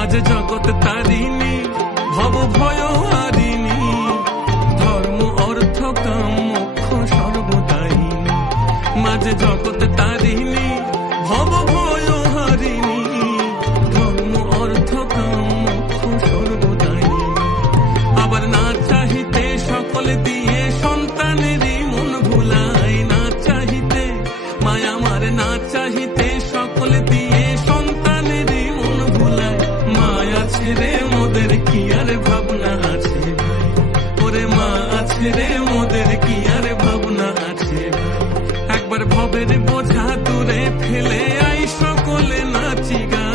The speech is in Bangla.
মাঝে জগৎ তারিণী, ভব ভয় হারিণী, ধর্ম অর্থ কাম মোক্ষ সর্বদায়িনী। মাঝে জগৎ তারিণী, ভব ভয় হারিণী, ধর্ম অর্থ কাম মোক্ষ সর্বদায়িনী। আবার না চাহিতে সকল দিয়ে সন্তানেরই মন ভুলাই, না চাহিতে মায়া আমার, না চাহিতে সকল দিয়ে সন্তানেরই মন ভুলাই। মায়া ছেড়ে মোদের কি আর ভাবনা আছে ভাই, ওরে মা ছেড়ে মোদের কি আর ভাবনা আছে ভাই। একবার ভবের বোঝা দূরে ফেলে আই সকলে নাচি গাই।